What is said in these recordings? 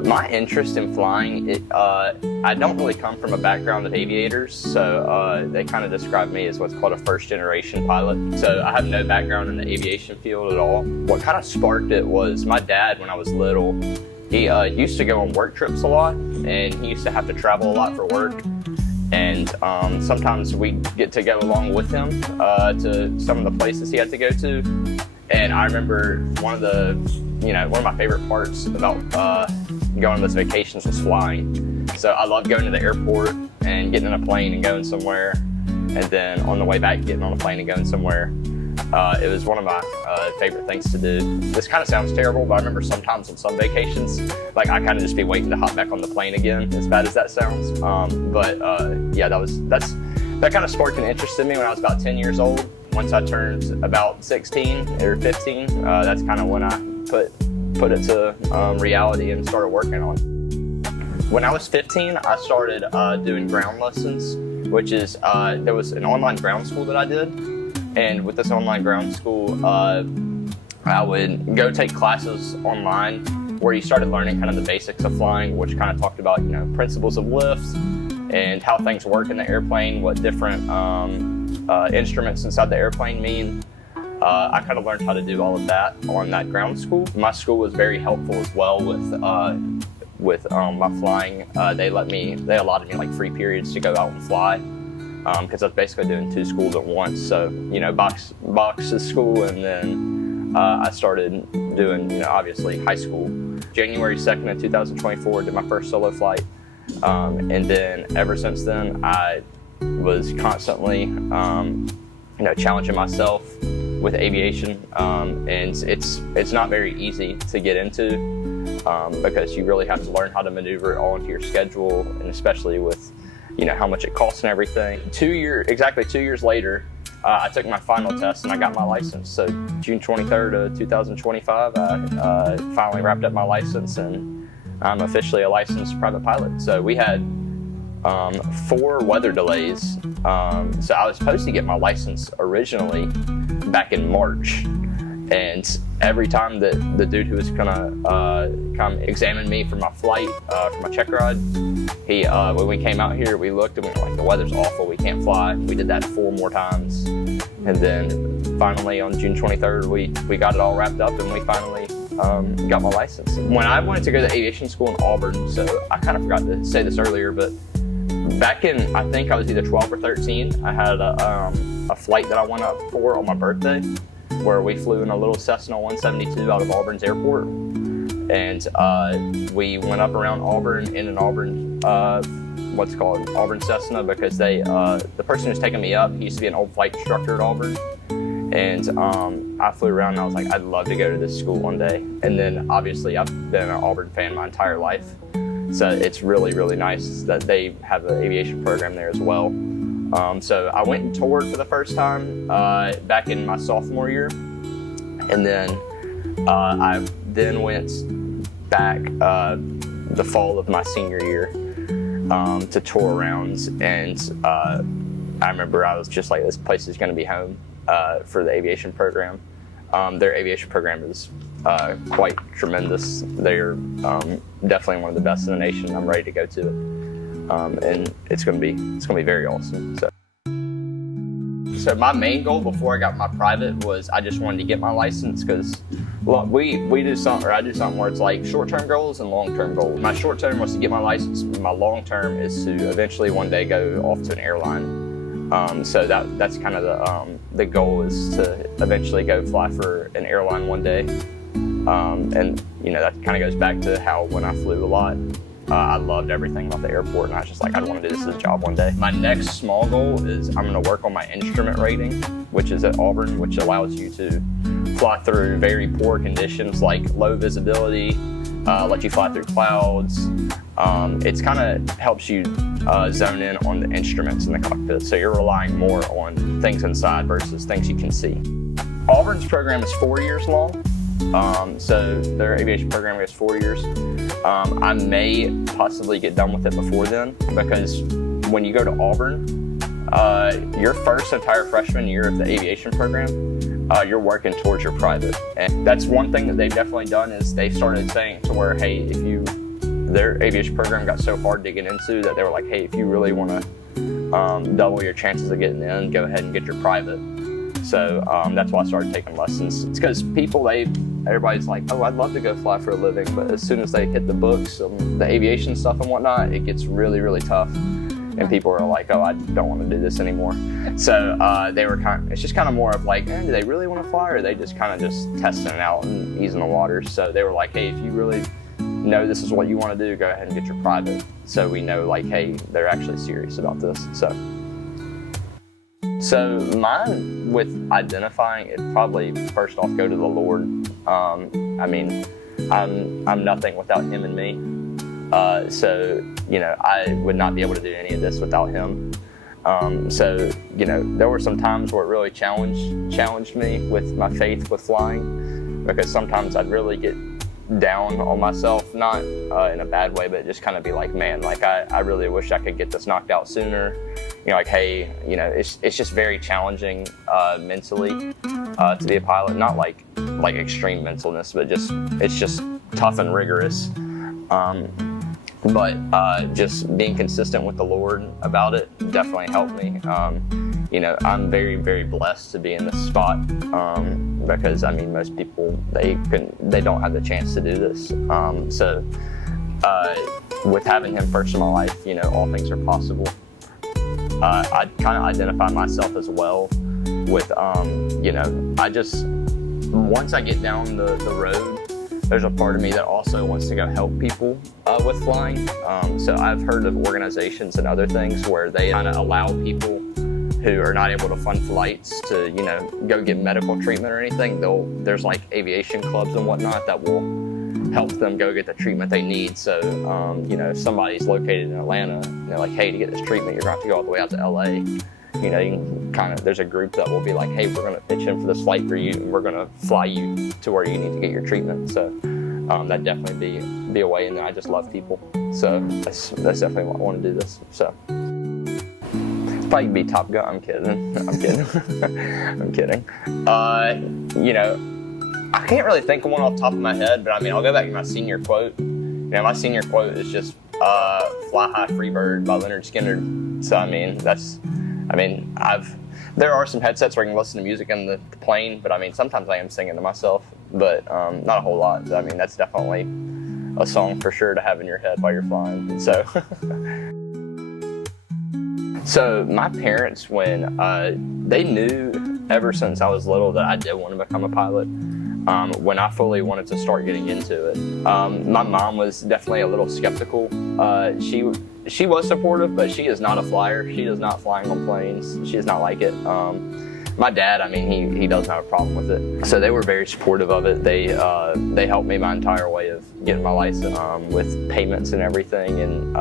So my interest in flying, I don't really come from a background of aviators, so they kind of describe me as what's called a first-generation pilot. So I have no background in the aviation field at all. What kind of sparked it was my dad, when I was little, he used to go on work trips a lot, and he used to have to travel a lot for work. And sometimes we'd get to go along with him to some of the places he had to go to. And I remember one of my favorite parts about going on those vacations was flying. So I loved going to the airport and getting in a plane and going somewhere, and then on the way back getting on a plane and going somewhere. It was one of my favorite things to do. This kind of sounds terrible, but I remember sometimes on some vacations, like I kind of just be waiting to hop back on the plane again, as bad as that sounds. Yeah, that kind of sparked an interest in me when I was about 10 years old. Once I turned about 16 or 15, that's kind of when I put it to reality and started working on it. When I was 15, I started doing ground lessons, which is, there was an online ground school that I did. And with this online ground school, I would go take classes online where you started learning kind of the basics of flying, which kind of talked about, principles of lift and how things work in the airplane, what different instruments inside the airplane mean. I kind of learned how to do all of that on that ground school. My school was very helpful as well with my flying. They allotted me like free periods to go out and fly, because I was basically doing 2 schools at once. So boxes school, and then I started doing obviously high school. January 2nd of 2024 did my first solo flight, and then ever since then I was constantly challenging myself with aviation, and it's not very easy to get into, because you really have to learn how to maneuver it all into your schedule, and especially with how much it costs and everything. Exactly 2 years later, I took my final test and I got my license. So June 23rd of 2025, I finally wrapped up my license, and I'm officially a licensed private pilot. So we had 4 weather delays. So I was supposed to get my license originally back in March. And every time that the dude who was gonna come examine me for my flight, for my check ride, when we came out here, we looked and we were like, the weather's awful, we can't fly. We did that 4 more times. And then finally on June 23rd, we got it all wrapped up, and we finally got my license. When I went to go to aviation school in Auburn, so I kind of forgot to say this earlier, but back in, I think I was either 12 or 13, I had a flight that I went up for on my birthday, where we flew in a little Cessna 172 out of Auburn's airport. And we went up around Auburn in an Auburn, what's called Auburn Cessna, because the person who's taking me up, he used to be an old flight instructor at Auburn. And I flew around and I was like, I'd love to go to this school one day. And then obviously I've been an Auburn fan my entire life. So it's really, really nice that they have an aviation program there as well. So I went and toured for the first time back in my sophomore year. And then I then went back the fall of my senior year to tour around. And I remember I was just like, this place is going to be home for the aviation program. Their aviation program is quite tremendous. They're definitely one of the best in the nation. I'm ready to go to it. And it's gonna be very awesome. So my main goal before I got my private was I just wanted to get my license, because we do something, or I do something where it's like short-term goals and long-term goals. My short-term was to get my license. My long-term is to eventually one day go off to an airline. So that's kind of the goal, is to eventually go fly for an airline one day. And that kind of goes back to how when I flew a lot, I loved everything about the airport, and I was just like, I'd want to do this as a job one day. My next small goal is I'm going to work on my instrument rating, which is at Auburn, which allows you to fly through very poor conditions like low visibility, let you fly through clouds. It's kind of helps you zone in on the instruments in the cockpit, so you're relying more on things inside versus things you can see. Auburn's program is 4 years long. So their aviation program is 4 years. I may possibly get done with it before then, because when you go to Auburn, your first entire freshman year of the aviation program, you're working towards your private. And that's one thing that they've definitely done, is they've started saying to where, hey, if you their aviation program got so hard to get into that they were like, hey, if you really want to double your chances of getting in, go ahead and get your private. So that's why I started taking lessons. It's because everybody's like, oh, I'd love to go fly for a living, but as soon as they hit the books, the aviation stuff and whatnot, it gets really, really tough. And people are like, oh, I don't want to do this anymore. So it's just kind of more of like, do they really want to fly, or are they just kind of just testing it out and easing the waters? So they were like, hey, if you really know this is what you want to do, go ahead and get your private. So we know like, hey, they're actually serious about this. So mine with identifying, it probably first off go to the Lord. I mean, I'm nothing without Him and me. So, I would not be able to do any of this without Him. So, there were some times where it really challenged me with my faith with flying, because sometimes I'd really get down on myself, not in a bad way, but just kind of be like, man, like I really wish I could get this knocked out sooner. Like, hey, it's just very challenging mentally to be a pilot. Not like extreme mentalness, but it's just tough and rigorous. But just being consistent with the Lord about it definitely helped me. I'm very, very blessed to be in this spot, because I mean, most people, they don't have the chance to do this. So with having Him first in my life, all things are possible. I kind of identify myself as well with, once I get down the road, there's a part of me that also wants to go help people with flying. So I've heard of organizations and other things where they kind of allow people who are not able to fund flights to, go get medical treatment or anything. There's like aviation clubs and whatnot that will help them go get the treatment they need. So, if somebody's located in Atlanta, and they're like, hey, to get this treatment, you're going to have to go all the way out to LA. You can there's a group that will be like, hey, we're going to pitch in for this flight for you, and we're going to fly you to where you need to get your treatment. So that'd definitely be a way. And I just love people. So that's definitely why I want to do this. So probably be Top Gun. I'm kidding. I'm kidding. I can't really think of one off the top of my head, but I mean, I'll go back to my senior quote. My senior quote is just "Fly High, Free Bird" by Leonard Skinner. So I mean, there are some headsets where I can listen to music in the plane, but I mean, sometimes I am singing to myself, but not a whole lot. But, I mean, that's definitely a song for sure to have in your head while you're flying. So, so my parents, when they knew ever since I was little that I did want to become a pilot. When I fully wanted to start getting into it, my mom was definitely a little skeptical. She was supportive, but she is not a flyer. She does not flying on planes. She does not like it. My dad, I mean, he doesn't have a problem with it. So they were very supportive of it. They helped me my entire way of getting my license, with payments and everything, and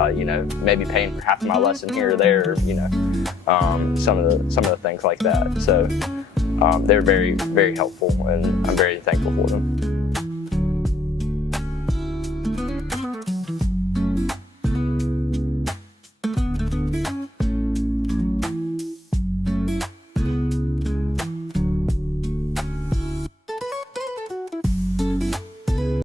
maybe paying for half of my lesson here or there, some of the things like that. So they're very, very helpful, and I'm very thankful for them.